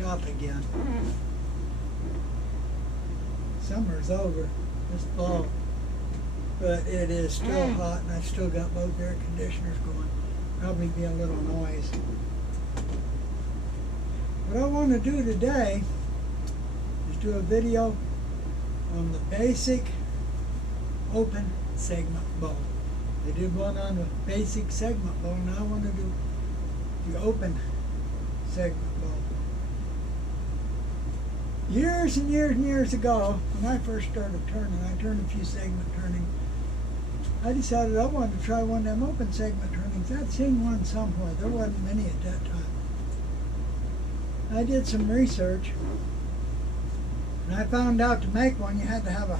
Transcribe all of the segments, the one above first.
shop again. Summer's over this fall, but it is still hot, and I've still got both air conditioners going. Probably be a little noise. What I want to do today is do a video on the basic open segment bow. I did one on the basic segment bow, now I want to do the open segment bow. Years and years and years ago, when I first started turning, I turned a few segment turning. I decided I wanted to try one of them open segment turnings. I'd seen one somewhere. There wasn't many at that time. I did some research, and I found out to make one you had to have a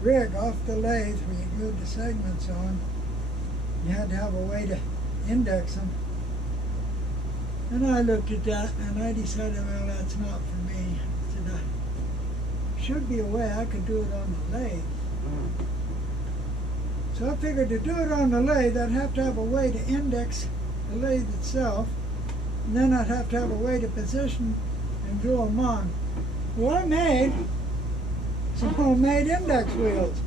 rig off the lathe where you glued the segments on. You had to have a way to index them. And I looked at that and I decided, well, that's not for me. I said, there should be a way I could do it on the lathe. So I figured to do it on the lathe, I'd have to have a way to index the lathe itself, and then I'd have to have a way to position and glue them on. Well, I made some homemade index wheels.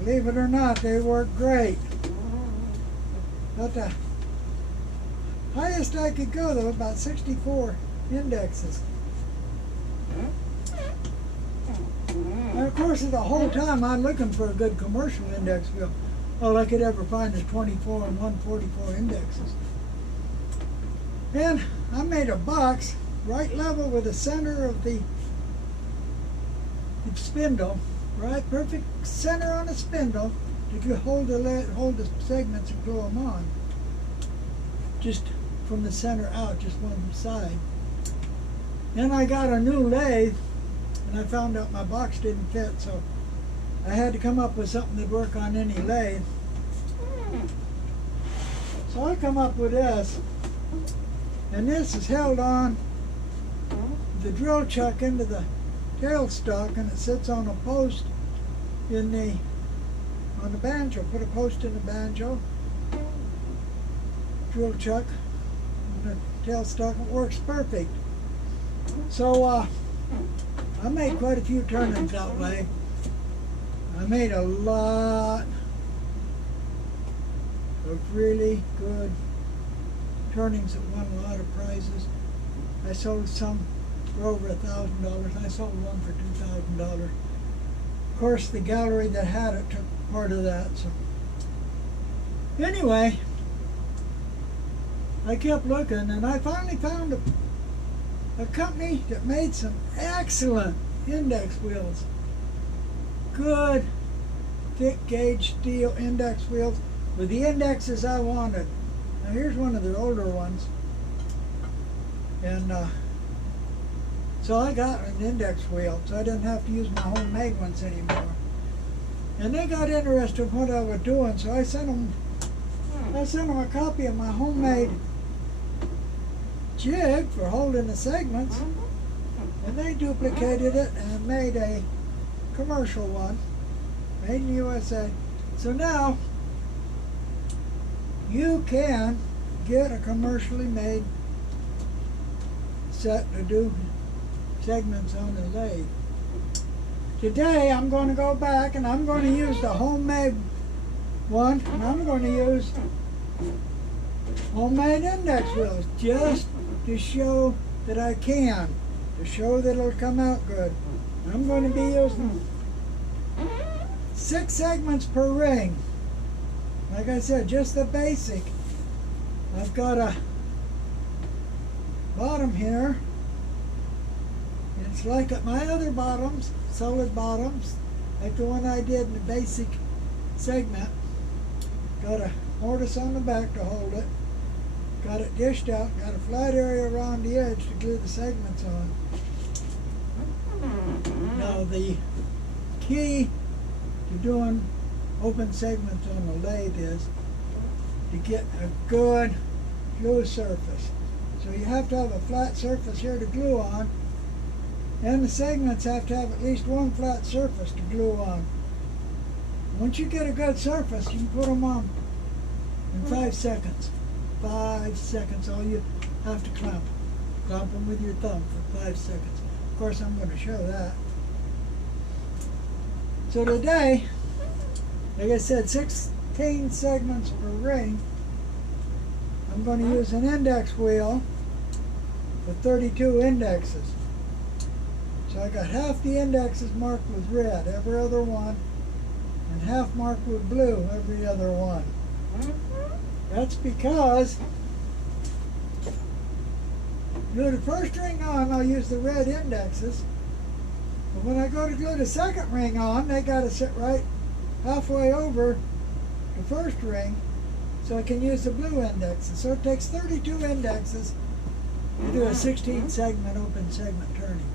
Believe it or not, they work great. But the highest I could go, though, about 64 indexes. And of course, the whole time I'm looking for a good commercial index wheel. All I could ever find is 24 and 144 indexes. And I made a box right level with the center of the spindle, right, perfect center on the spindle to hold the segments and glue them on. Just from the center out, just one side. Then I got a new lathe, and I found out my box didn't fit, so I had to come up with something that'd work on any lathe. So I come up with this, and this is held on the drill chuck into the tailstock, and it sits on a post on the banjo. Put a post in the banjo, drill chuck, and the tailstock. It works perfect. So I made quite a few turnings that way. I made a lot of really good turnings that won a lot of prizes. I sold some for over $1,000. I sold one for $2,000. Of course, the gallery that had it took part of that. So anyway, I kept looking, and I finally found a company that made some excellent index wheels. Good thick gauge steel index wheels with the indexes I wanted. Now here's one of the older ones, and so I got an index wheel, so I didn't have to use my homemade ones anymore. And they got interested in what I was doing, so I sent them a copy of my homemade jig for holding the segments, and they duplicated it and made a commercial one, made in the USA. So now you can get a commercially made set to do segments on the lathe. Today I'm going to go back and I'm going to use the homemade one, and I'm going to use homemade index wheels just to show that I can, to show that it'll come out good. I'm going to be using 6 segments per ring. Like I said, just the basic. I've got a bottom here. It's like my other bottoms, solid bottoms, like the one I did in the basic segment. Got a mortise on the back to hold it. Got it dished out, got a flat area around the edge to glue the segments on. Now the key to doing open segments on the lathe is to get a good glue surface. So you have to have a flat surface here to glue on, and the segments have to have at least one flat surface to glue on. Once you get a good surface, you can put them on in 5 seconds. 5 seconds, all you have to clamp. Clamp them with your thumb for 5 seconds. Of course, I'm going to show that. So today, like I said, 16 segments per ring. I'm going to use an index wheel with 32 indexes. So I got half the indexes marked with red, every other one, and half marked with blue, every other one. That's because glue the first ring on, I'll use the red indexes. But when I go to glue the second ring on, they got to sit right halfway over the first ring, so I can use the blue indexes. So it takes 32 indexes to do a 16 segment open segment turning.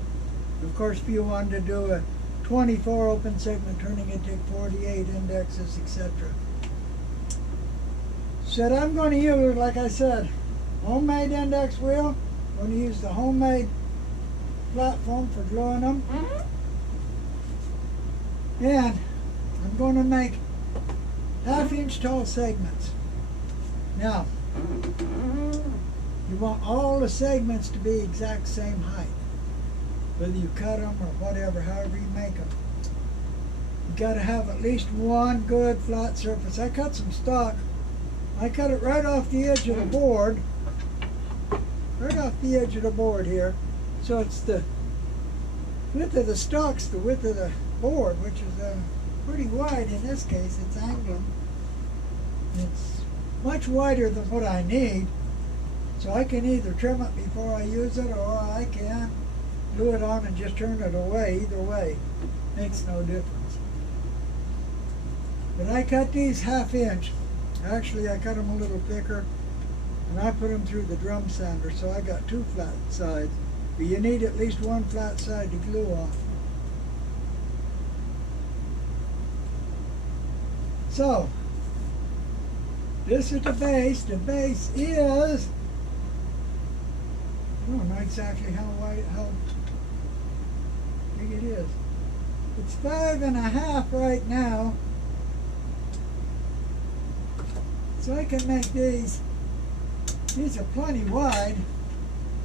Of course, if you wanted to do a 24 open segment turning, it'd take 48 indexes, etc. So I'm going to use, like I said, homemade index wheel. I'm going to use the homemade platform for gluing them. And I'm going to make 1/2 inch tall segments. Now, you want all the segments to be exact same height, whether you cut them or whatever, however you make them. You got to have at least one good flat surface. I cut some stock. I cut it right off the edge of the board, right off the edge of the board here. So it's the width of the stock's the width of the board, which is pretty wide in this case. It's angling. It's much wider than what I need, so I can either trim it before I use it, or I can glue it on and just turn it away. Either way, makes no difference. But I cut these 1/2 inch. Actually, I cut them a little thicker, and I put them through the drum sander, so I got 2 flat sides. But you need at least 1 flat side to glue on. So, this is the base. The base is, I don't know exactly how wide, how big it is. It's 5.5 right now. So I can make these are plenty wide,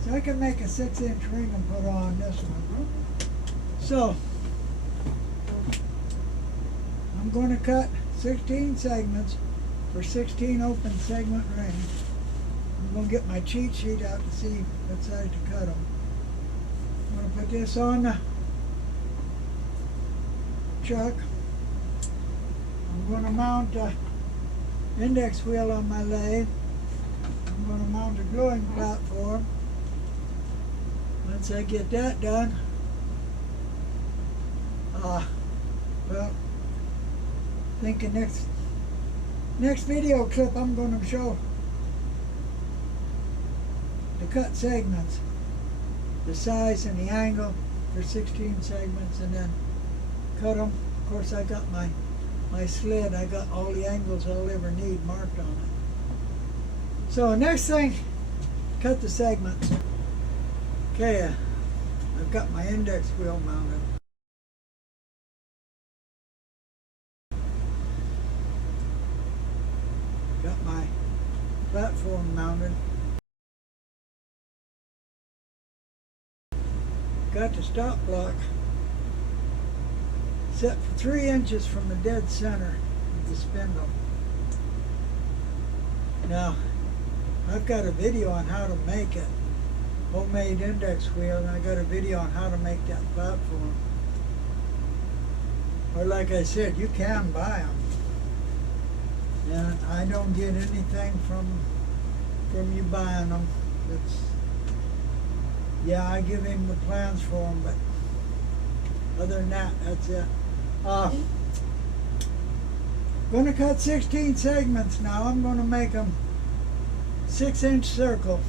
so I can make a 6 inch ring and put on this one. So, I'm going to cut 16 segments for 16 open segment rings. I'm going to get my cheat sheet out to see what size to cut them. I'm going to put this on the chuck. I'm going to mount a index wheel on my lathe. I'm going to mount a gluing platform. Once I get that done, well, I think the next video clip I'm going to show the cut segments, the size and the angle for 16 segments, and then cut them. Of course, I got my sled, I got all the angles I'll ever need marked on it. So next thing, cut the segments. Okay, I've got my index wheel mounted. Got my platform mounted. Got the stop block set for 3 inches from the dead center of the spindle. Now, I've got a video on how to make it. Homemade index wheel, and I got a video on how to make that platform. Or like I said, you can buy them. And I don't get anything from you buying them. It's, yeah, I give him the plans for them, but other than that, that's it. Going to cut 16 segments now. I'm going to make them 6 inch circle.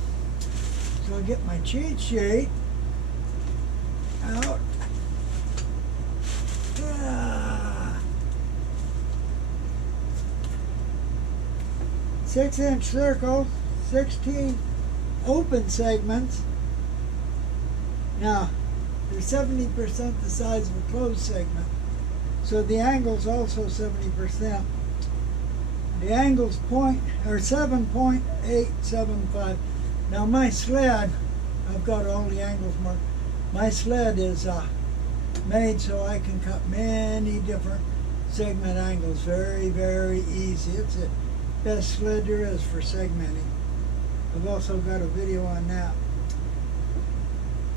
So I'll get my cheat sheet out. 6 inch circle, 16 open segments. Now, they're 70% the size of a closed segment. So the angle's also 70%. The angle's 7.875. Now my sled I've got all the angles marked. My sled is made so I can cut many different segment angles very, very easy. It's the best sled there is for segmenting. I've also got a video on that.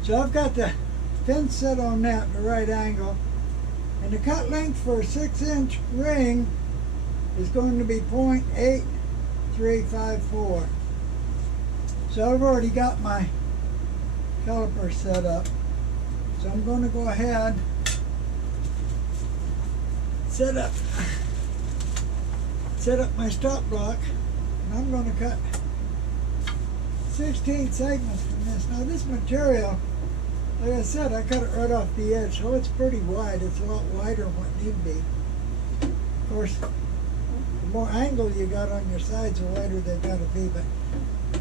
So I've got the pin set on that, the right angle, and the cut length for a 6-inch ring is going to be 0.8354. So I've already got my caliper set up. So I'm going to go ahead, set up my stop block, and I'm going to cut 16 segments from this. Now this material, like I said, I cut it right off the edge, so it's pretty wide. It's a lot wider than what it need to be. Of course, the more angle you got on your sides, the wider they've got to be. But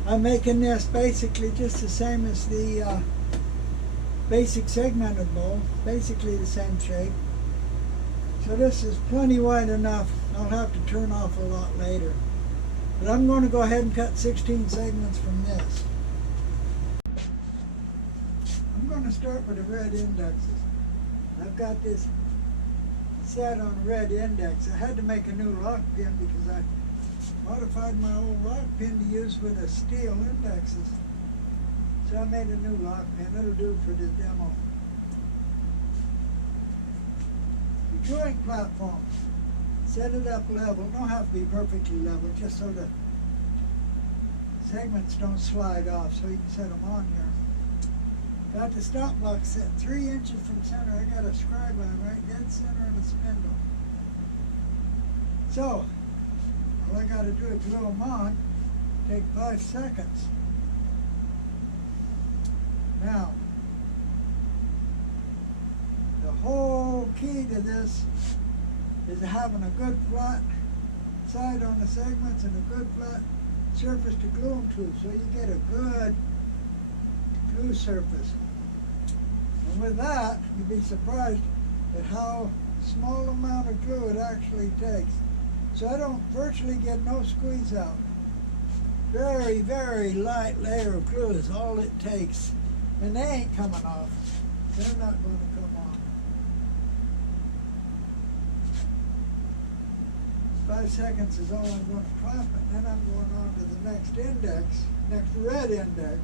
I'm making this basically just the same as the basic segmented bowl, basically the same shape. So this is plenty wide enough. I'll have to turn off a lot later. But I'm going to go ahead and cut 16 segments from this. I'm going to start with the red indexes. I've got this set on red index. I had to make a new lock pin because I modified my old lock pin to use with the steel indexes. So I made a new lock pin. It'll do for this demo. The drawing platform. Set it up level. Don't have to be perfectly level, just so the segments don't slide off, so you can set them on here. Got the stop block set 3 inches from center. I got a scribe on right dead center of the spindle. So all I got to do is glue them on. Take 5 seconds. Now, the whole key to this is having a good flat side on the segments and a good flat surface to glue them to, so you get a good glue surface. And with that, you'd be surprised at how small amount of glue it actually takes. So I don't virtually get no squeeze out. Very, very light layer of glue is all it takes. And they ain't coming off. They're not going to come off. 5 seconds is all I'm going to clamp it. Then I'm going on to the next index, next red index.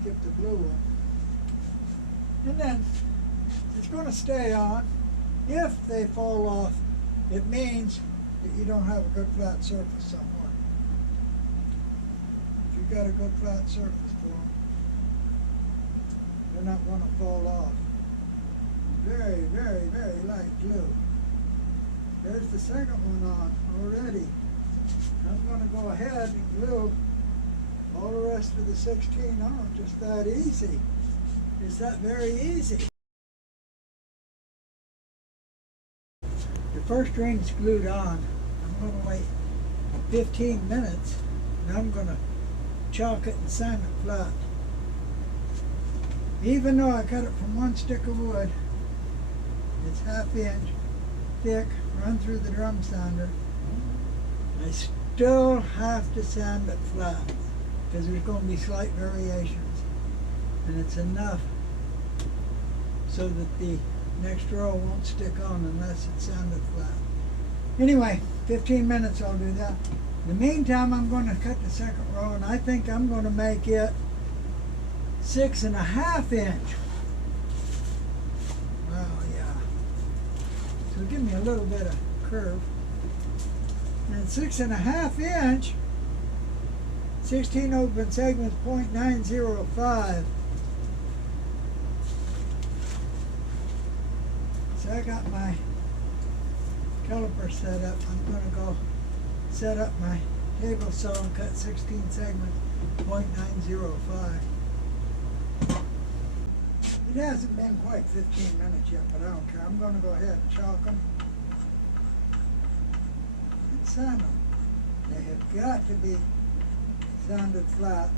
Skip the blue one. And then it's going to stay on. If they fall off, it means that you don't have a good flat surface somewhere. If you've got a good flat surface for them, they're not going to fall off. Very, very, very light glue. There's the second one on already. I'm going to go ahead and glue all the rest of the 16 on. Just that easy. It's that very easy. The first ring's glued on. I'm going to wait 15 minutes and I'm going to chalk it and sand it flat. Even though I cut it from one stick of wood, it's 1/2 inch thick, run through the drum sander, I still have to sand it flat because there's going to be slight variations, and it's enough so that the next row won't stick on unless it's sanded flat. Anyway, 15 minutes I'll do that. In the meantime, I'm going to cut the second row, and I think I'm going to make it 6.5 inch. Wow, yeah. So give me a little bit of curve. And 6.5 inch, 16 open segments, 0.905. So I got my caliper set up. I'm going to go set up my table saw and cut 16 segments, 0.905. It hasn't been quite 15 minutes yet, but I don't care. I'm going to go ahead and chalk them and sand them. They have got to be sanded flat,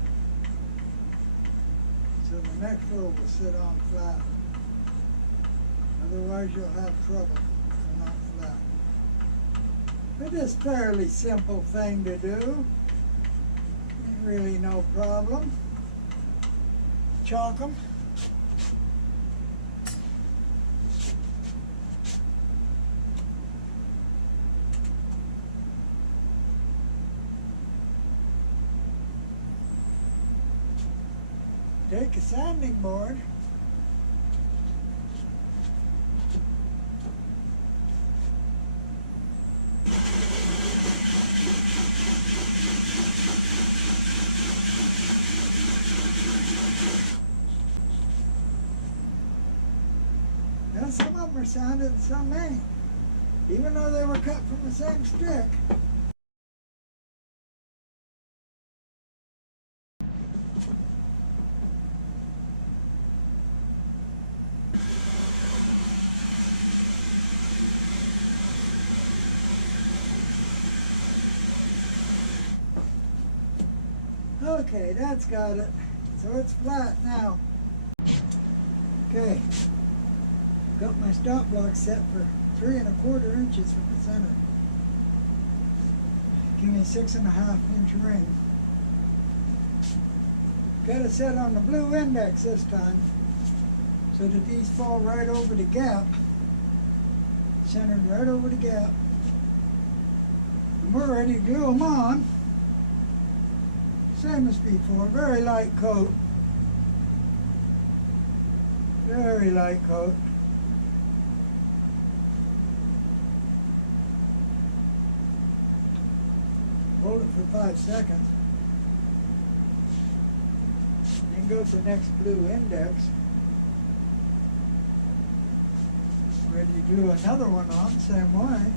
so the next row will sit on flat. Otherwise you'll have trouble if they're not flat. It is a fairly simple thing to do. Ain't really no problem. chalk them. Take a sanding board. Now some of them are sanded and some ain't, even though they were cut from the same stick. Okay, that's got it. So it's flat now. Okay, got my stop block set for 3 1/4 inches from the center. Give me a 6 1/2 inch ring. Got it set on the blue index this time, so that these fall right over the gap. Centered right over the gap. And we're ready to glue them on. Same as before, very light coat. Very light coat. Hold it for 5 seconds. Then go to the next blue index. Ready to glue another one on, same way.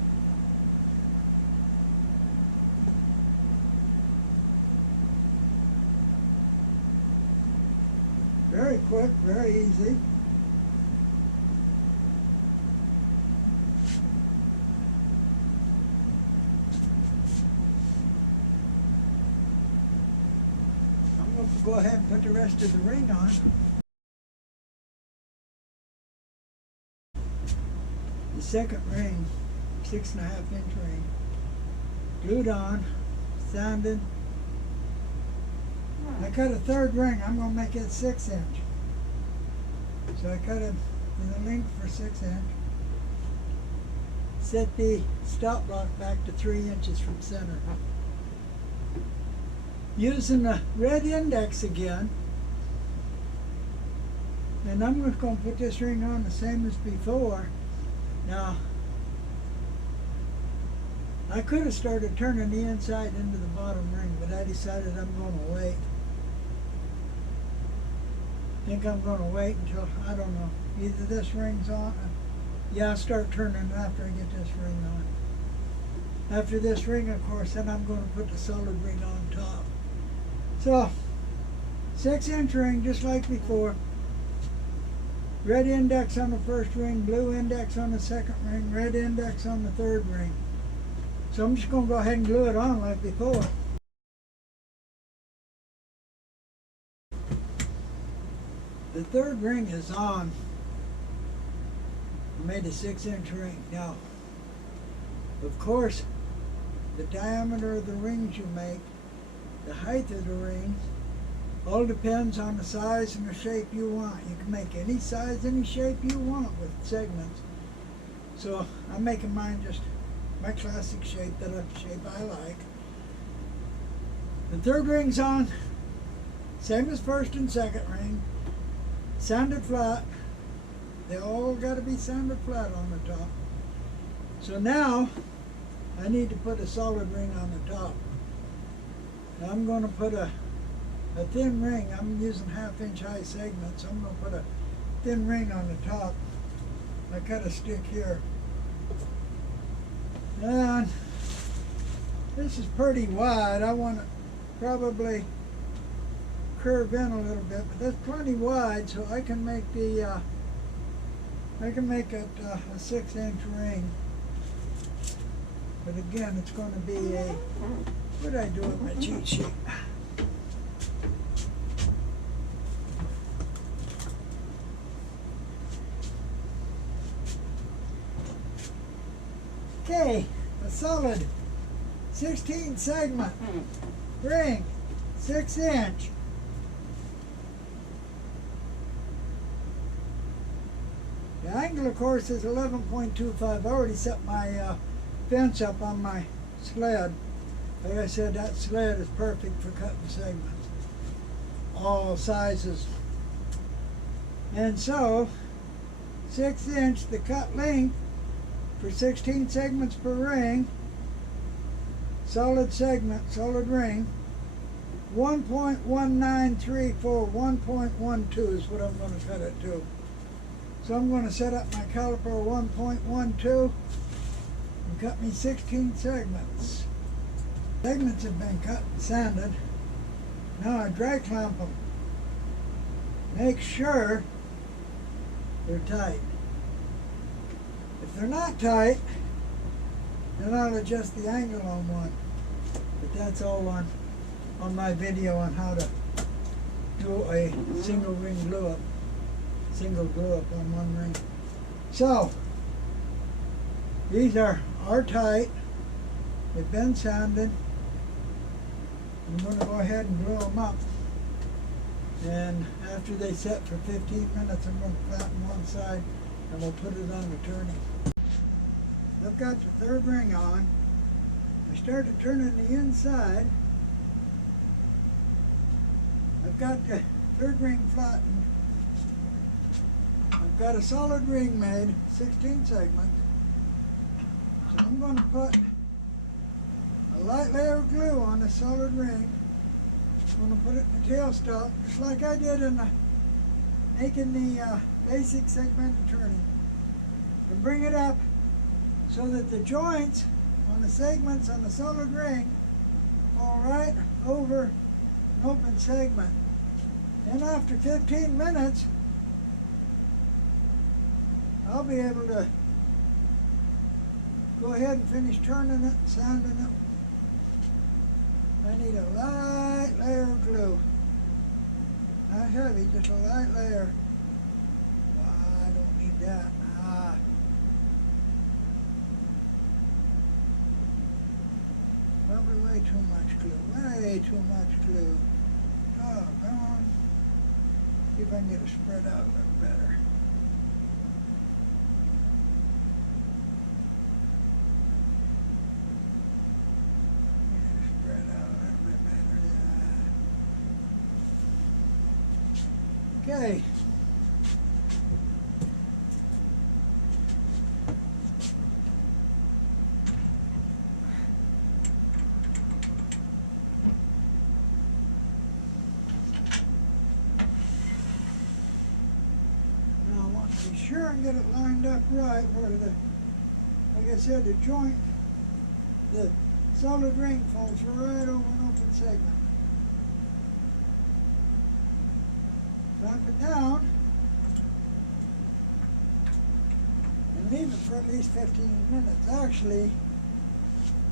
Very quick, very easy. I'm going to go ahead and put the rest of the ring on. The second ring, 6 1/2 inch ring, glued on, sanded. I cut a third ring. I'm going to make it 6 inch. So I cut it in the length for 6 inch. Set the stop block back to 3 inches from center. Using the red index again. And I'm just going to put this ring on the same as before. Now, I could have started turning the inside into the bottom ring, but I decided I'm going to wait. I think I'm going to wait until, I don't know, either this ring's on. Yeah, I'll start turning after I get this ring on. After this ring, of course, then I'm going to put the solid ring on top. So, 6 inch ring, just like before. Red index on the first ring, blue index on the second ring, red index on the third ring. So I'm just going to go ahead and glue it on like before. The third ring is on. I made a 6 inch ring. Now, of course, the diameter of the rings you make, the height of the rings, all depends on the size and the shape you want. You can make any size, any shape you want with segments. So I'm making mine just my classic shape, shape I like. The third ring's on, same as first and second ring, sanded flat. They all got to be sanded flat on the top. So now I need to put a solid ring on the top. Now I'm going to put a thin ring. I'm using 1/2 inch high segments. So I'm going to put a thin ring on the top. I cut a stick here. And this is pretty wide. I want to probably curve in a little bit, but that's plenty wide, so I can make the it a 6 inch ring. But again, it's going to be a, what did I do with my cheat sheet? Okay, a solid 16 segment ring, 6 inch. The angle, of course, is 11.25. I already set my fence up on my sled. Like I said, that sled is perfect for cutting segments, all sizes. And so, 6" the cut length for 16 segments per ring, solid segment, solid ring. 1.1934, 1.12 is what I'm going to cut it to. So I'm going to set up my caliper 1.12 and cut me 16 segments. Segments have been cut and sanded. Now I dry clamp them. Make sure they're tight. If they're not tight, then I'll adjust the angle on one. But that's all on my video on how to do a single ring glue up. Single glue up on one ring. So these are tight. They've been sanded. I'm going to go ahead and glue them up. And after they set for 15 minutes, I'm going to flatten one side and we'll put it on the turning. I've got the third ring on. I started turning the inside. I've got the third ring flattened. I've got a solid ring made, 16 segments. So I'm going to put a light layer of glue on the solid ring. I'm going to put it in the tailstock, just like I did in making the basic segmented turning. And bring it up so that the joints on the segments on the solid ring fall right over an open segment. And after 15 minutes, I'll be able to go ahead and finish turning it, sanding it. I need a light layer of glue. Not heavy, just a light layer. Oh, I don't need that. Probably way too much glue. Way too much glue. Oh, come on. See if I can get it spread out a little better. Okay. Now I want to be sure and get it lined up right where like I said, the joint, the solid ring falls right over an open segment. Clamp it down and leave it for at least 15 minutes. Actually,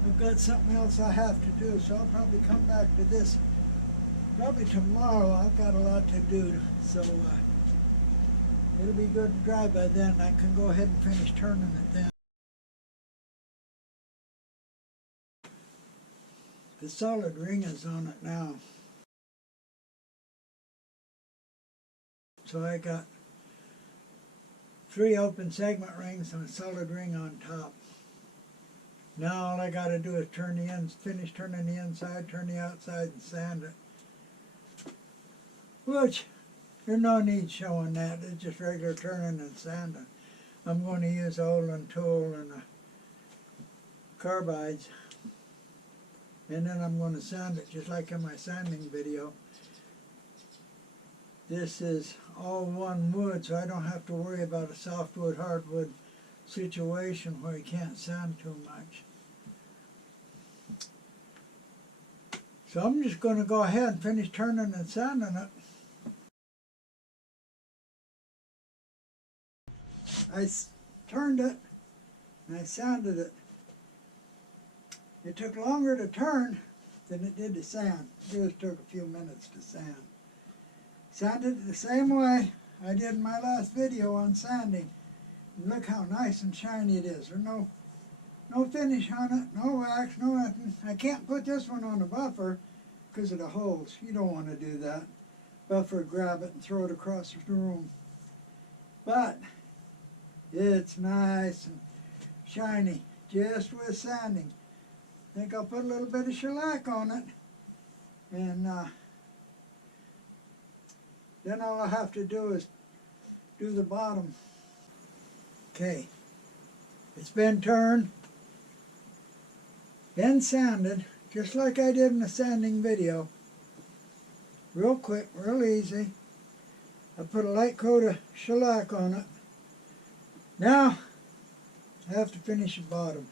I've got something else I have to do, so I'll probably come back to this probably tomorrow. I've got a lot to do, so it'll be good and dry by then. I can go ahead and finish turning it then. The solid ring is on it now. So I got 3 open segment rings and a solid ring on top. Now all I got to do is finish turning the inside, turn the outside, and sand it. Which, there's no need showing that. It's just regular turning and sanding. I'm going to use Olin tool and carbides. And then I'm going to sand it just like in my sanding video. This is all one wood, so I don't have to worry about a softwood, hardwood situation where you can't sand too much. So I'm just going to go ahead and finish turning and sanding it. I turned it and I sanded it. It took longer to turn than it did to sand. It just took a few minutes to sand. Sanded it the same way I did in my last video on sanding. And look how nice and shiny it is. There's no finish on it, no wax, no nothing. I can't put this one on a buffer because of the holes. You don't want to do that. Buffer, grab it and throw it across the room. But It's nice and shiny, just with sanding. I think I'll put a little bit of shellac on it, and then all I have to do is do the bottom. Okay, it's been turned, been sanded, just like I did in the sanding video. Real quick, real easy. I put a light coat of shellac on it. Now, I have to finish the bottom.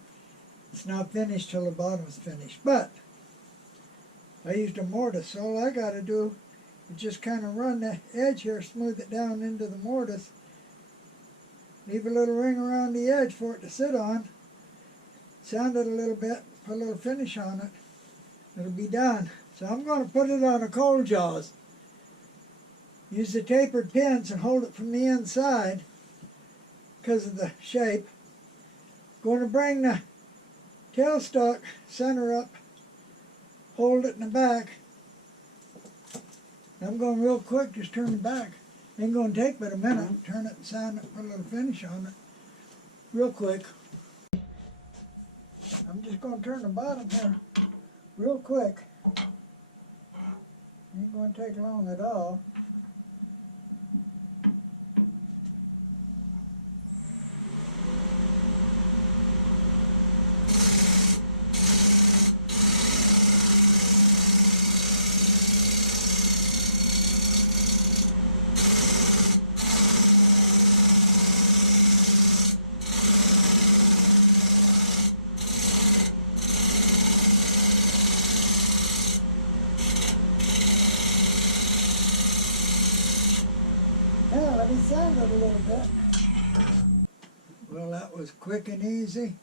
It's not finished till the bottom's finished, but I used a mortise, so all I got to do is just kind of run the edge here, smooth it down into the mortise, leave a little ring around the edge for it to sit on, sand it a little bit, put a little finish on it, it'll be done. So I'm going to put it on a cold jaws. Use the tapered pins and hold it from the inside because of the shape. Going to bring the tailstock center up, hold it in the back. I'm going real quick, just turn it back. Ain't going to take but a minute. Turn it and sand it, put a little finish on it. Real quick. I'm just going to turn the bottom here real quick. Ain't going to take long at all. Now let me sand it a little bit. Well, that was quick and easy.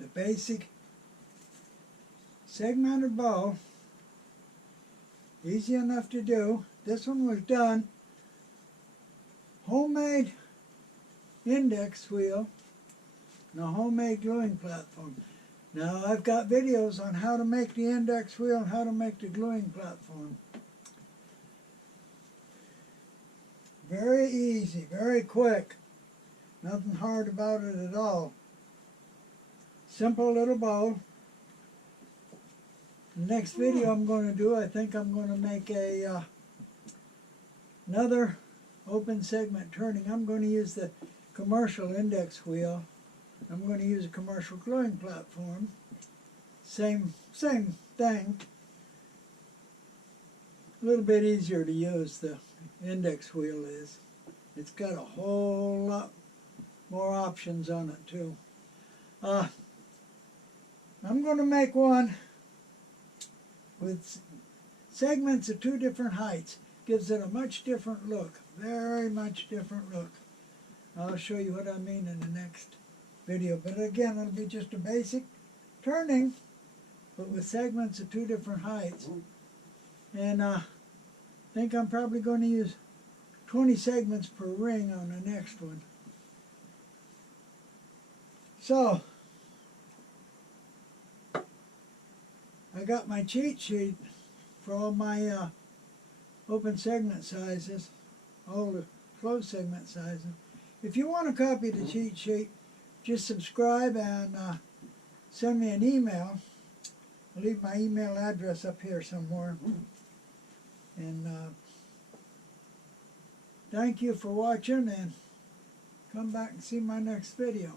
The basic segmented bow, easy enough to do. This one was done homemade index wheel and a homemade gluing platform. Now I've got videos on how to make the index wheel and how to make the gluing platform. Very easy, very quick. Nothing hard about it at all. Simple little bow. The next video I'm going to do, I think I'm going to make another open segment turning. I'm going to use the commercial index wheel. I'm going to use a commercial gluing platform. Same thing. A little bit easier to use, the index wheel is. It's got a whole lot more options on it too. I'm going to make one with segments of 2 different heights. Gives it a much different look, very much different look. I'll show you what I mean in the next video. But again, it'll be just a basic turning, but with segments of 2 different heights. And I think I'm probably going to use 20 segments per ring on the next one. So, I got my cheat sheet for all my open segment sizes, all the closed segment sizes. If you want a copy of the cheat sheet, just subscribe and send me an email. I'll leave my email address up here somewhere. And thank you for watching, and come back and see my next video.